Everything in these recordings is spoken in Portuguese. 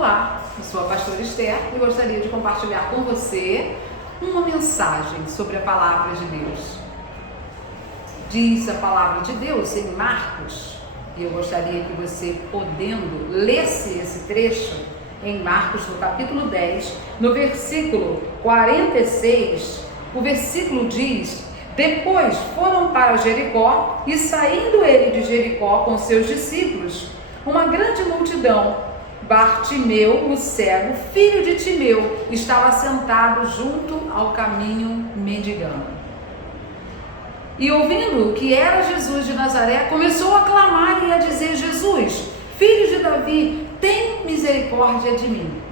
Olá, eu sou a pastora Esther e gostaria de compartilhar com você uma mensagem sobre a palavra de Deus. Diz a palavra de Deus em Marcos, e eu gostaria que você, podendo, lesse esse trecho em Marcos, no capítulo 10, no versículo 46, o versículo diz: depois foram para Jericó, e saindo ele de Jericó com seus discípulos, uma grande multidão, Bartimeu, o cego, filho de Timeu, estava sentado junto ao caminho mendigando. E ouvindo que era Jesus de Nazaré, começou a clamar e a dizer: Jesus, filho de Davi, tem misericórdia de mim.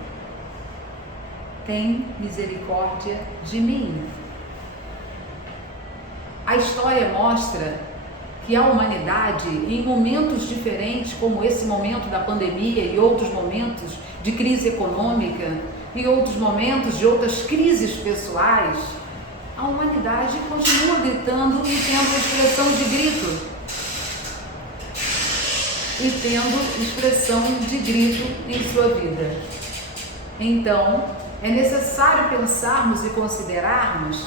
Tem misericórdia de mim. A história mostra que a humanidade, em momentos diferentes, como esse momento da pandemia e outros momentos de crise econômica e outros momentos de outras crises pessoais, a humanidade continua gritando e tendo expressão de grito. E tendo expressão de grito em sua vida. Então, é necessário pensarmos e considerarmos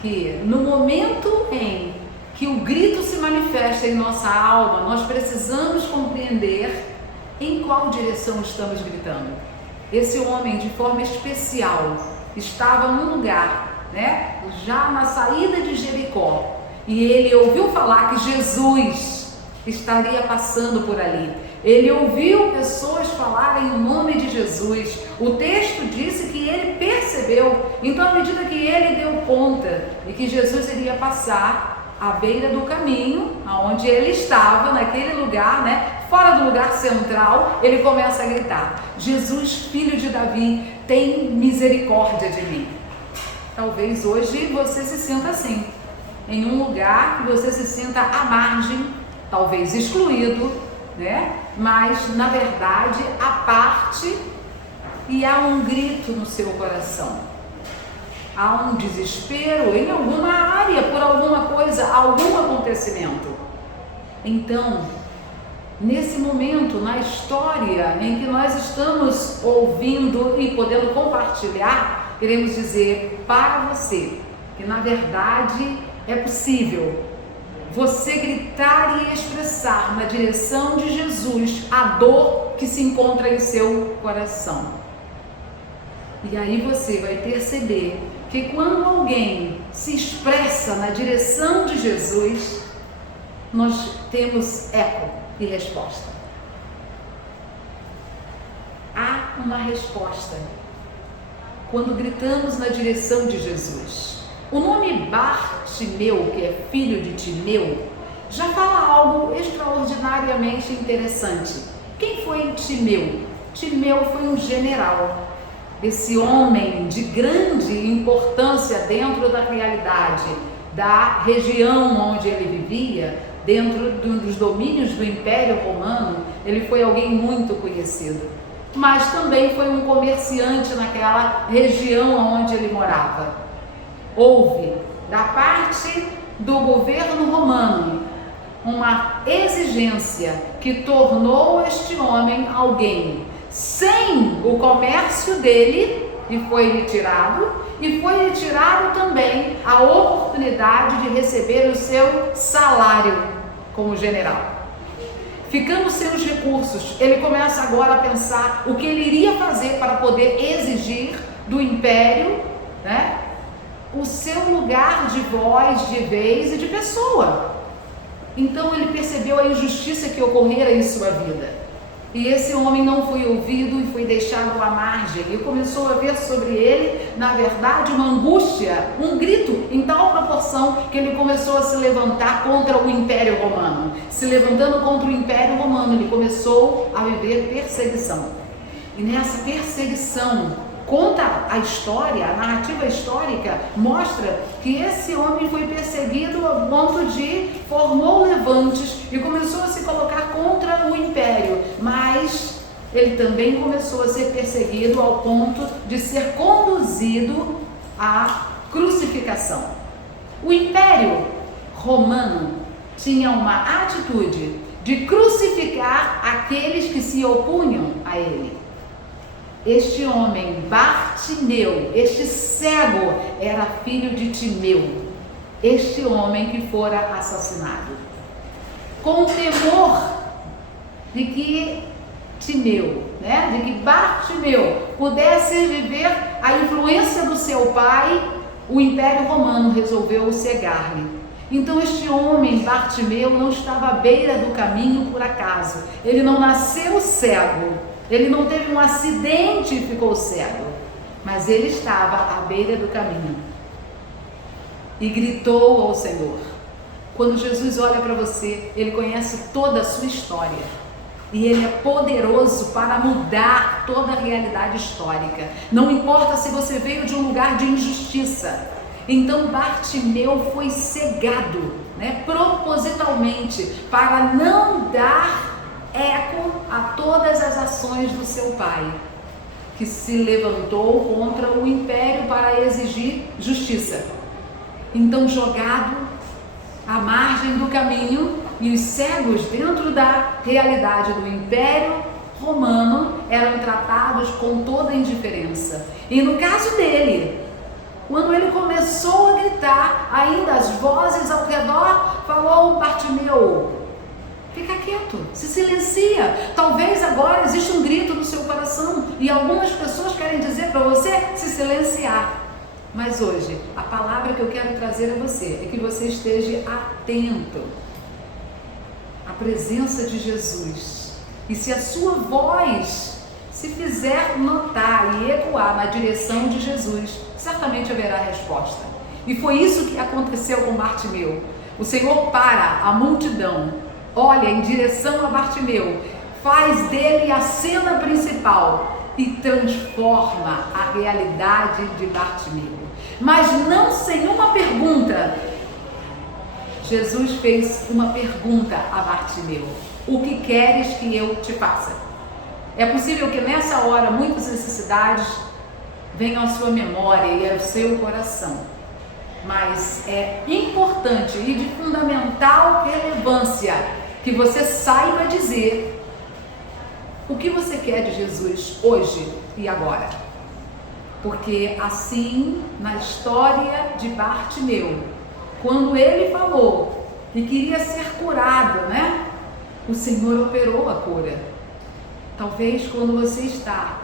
que no momento em que o grito se manifesta em nossa alma, nós precisamos compreender em qual direção estamos gritando. Esse homem, de forma especial, estava num lugar, já na saída de Jericó, e ele ouviu falar que Jesus estaria passando por ali. Ele ouviu pessoas falarem o nome de Jesus. O texto disse que ele percebeu, então à medida que ele deu conta de que Jesus iria passar à beira do caminho, aonde ele estava, naquele lugar, fora do lugar central, ele começa a gritar: Jesus, filho de Davi, tem misericórdia de mim. Talvez hoje você se sinta assim, em um lugar que você se sinta à margem, talvez excluído, mas na verdade à parte, e há um grito no seu coração. Há um desespero em alguma área, por alguma coisa, algum acontecimento. Então, nesse momento, na história em que nós estamos ouvindo e podendo compartilhar, queremos dizer para você que, na verdade, é possível você gritar e expressar na direção de Jesus a dor que se encontra em seu coração. E aí você vai perceber que quando alguém se expressa na direção de Jesus, nós temos eco e resposta. Há uma resposta quando gritamos na direção de Jesus. O nome Bartimeu, que é filho de Timeu, já fala algo extraordinariamente interessante. Quem foi Timeu? Timeu foi um general. Esse homem de grande importância dentro da realidade da região onde ele vivia, dentro dos domínios do Império Romano, ele foi alguém muito conhecido. Mas também foi um comerciante naquela região onde ele morava. Houve, da parte do governo romano, uma exigência que tornou este homem alguém sem o comércio dele, e foi retirado também a oportunidade de receber o seu salário como general. Ficando seus recursos, ele começa agora a pensar o que ele iria fazer para poder exigir do império, o seu lugar de voz, de vez e de pessoa. Então ele percebeu a injustiça que ocorrera em sua vida. E esse homem não foi ouvido e foi deixado à margem. E começou a ver sobre ele, na verdade, uma angústia, um grito em tal proporção que ele começou a se levantar contra o Império Romano. Se levantando contra o Império Romano, ele começou a viver perseguição. E nessa perseguição, conta a história, a narrativa histórica mostra que esse homem foi perseguido ao ponto de formou levantes e começou a se colocar contra o império, mas ele também começou a ser perseguido ao ponto de ser conduzido à crucificação. O Império Romano tinha uma atitude de crucificar aqueles que se opunham a ele. Este homem, Bartimeu, este cego, era filho de Timeu, este homem que fora assassinado. Com temor de que Timeu, de que Bartimeu pudesse viver a influência do seu pai, o Império Romano resolveu cegar-lhe. Então este homem, Bartimeu, não estava à beira do caminho por acaso. Ele não nasceu cego, ele não teve um acidente e ficou cego, mas ele estava à beira do caminho e gritou ao Senhor. Quando Jesus olha para você, ele conhece toda a sua história e ele é poderoso para mudar toda a realidade histórica. Não importa se você veio de um lugar de injustiça. Então Bartimeu foi cegado, propositalmente, para não dar eco a todas as ações do seu pai, que se levantou contra o império para exigir justiça. Então, jogado à margem do caminho, e os cegos dentro da realidade do Império Romano eram tratados com toda indiferença. E no caso dele, quando ele começou a gritar, ainda as vozes ao redor falou: Bartimeu, fica quieto, se silencia. Talvez agora exista um grito no seu coração e algumas pessoas querem dizer para você se silenciar. Mas hoje, a palavra que eu quero trazer a você é que você esteja atento à presença de Jesus. E se a sua voz se fizer notar e ecoar na direção de Jesus, certamente haverá resposta. E foi isso que aconteceu com Bartimeu. O Senhor para a multidão, olha em direção a Bartimeu, faz dele a cena principal e transforma a realidade de Bartimeu. Mas não sem uma pergunta. Jesus fez uma pergunta a Bartimeu: o que queres que eu te faça? É possível que nessa hora muitas necessidades venham à sua memória e ao seu coração, mas é importante e de fundamental relevância que você saiba dizer o que você quer de Jesus hoje e agora. Porque assim, na história de Bartimeu, quando ele falou e queria ser curado, o Senhor operou a cura. Talvez quando você está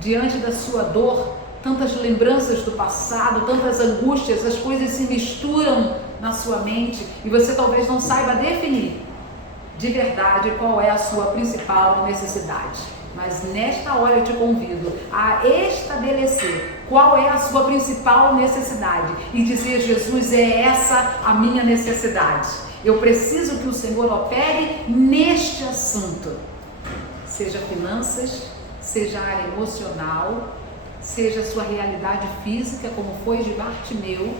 diante da sua dor, tantas lembranças do passado, tantas angústias, as coisas se misturam na sua mente e você talvez não saiba definir de verdade qual é a sua principal necessidade. Mas nesta hora eu te convido a estabelecer qual é a sua principal necessidade e dizer: Jesus, é essa a minha necessidade. Eu preciso que o Senhor opere neste assunto. Seja finanças, seja área emocional, seja a sua realidade física, como foi de Bartimeu,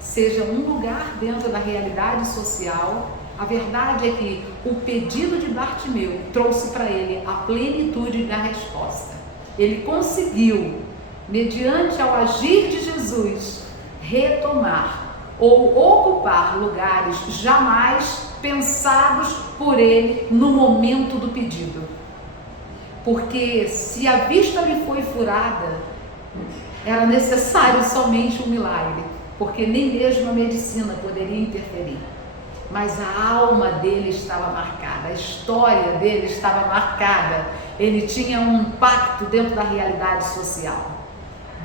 seja um lugar dentro da realidade social. A verdade é que o pedido de Bartimeu trouxe para ele a plenitude da resposta. Ele conseguiu, mediante ao agir de Jesus, retomar ou ocupar lugares jamais pensados por ele no momento do pedido. Porque se a vista lhe foi furada, era necessário somente um milagre, porque nem mesmo a medicina poderia interferir. Mas a alma dele estava marcada, a história dele estava marcada, ele tinha um impacto dentro da realidade social.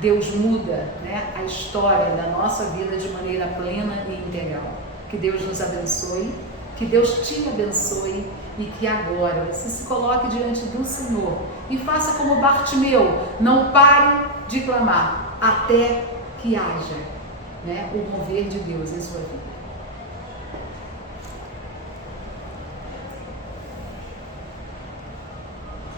Deus muda a história da nossa vida de maneira plena e integral. Que Deus nos abençoe, que Deus te abençoe e que agora você se coloque diante do Senhor e faça como Bartimeu, não pare de clamar até que haja o mover de Deus em sua vida.